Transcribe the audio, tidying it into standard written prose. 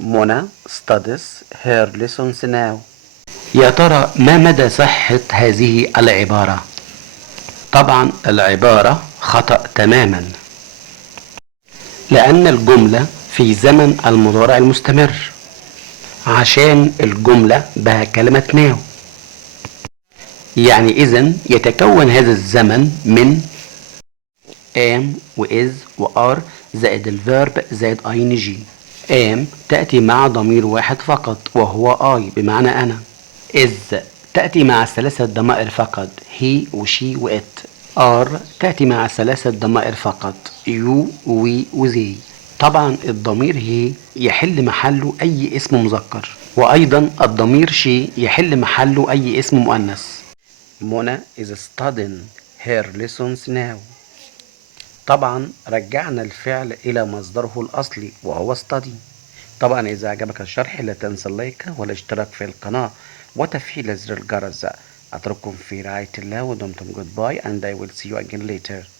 منى studies her lessons now. يا ترى ما مدى صحة هذه العبارة؟ طبعا العبارة خطأ تماما، لأن الجملة في زمن المضارع المستمر، عشان الجملة بها كلمة now. يعني إذن يتكون هذا الزمن من am و is و are زائد الفيرب زائد ing. am تأتي مع ضمير واحد فقط وهو I بمعنى أنا. is تأتي مع ثلاثة ضمائر فقط he و she و it. are تأتي مع ثلاثة ضمائر فقط you we و they. طبعا الضمير هي يحل محله أي اسم مذكر، وأيضا الضمير she يحل محله أي اسم مؤنث. منى is studying her lessons now. طبعا رجعنا الفعل إلى مصدره الأصلي وهو study. طبعا إذا عجبك الشرح لا تنسى اللايك والاشتراك في القناة وتفعيل زر الجرس. أترككم في رعاية الله ودمتم goodbye and I will see you again later.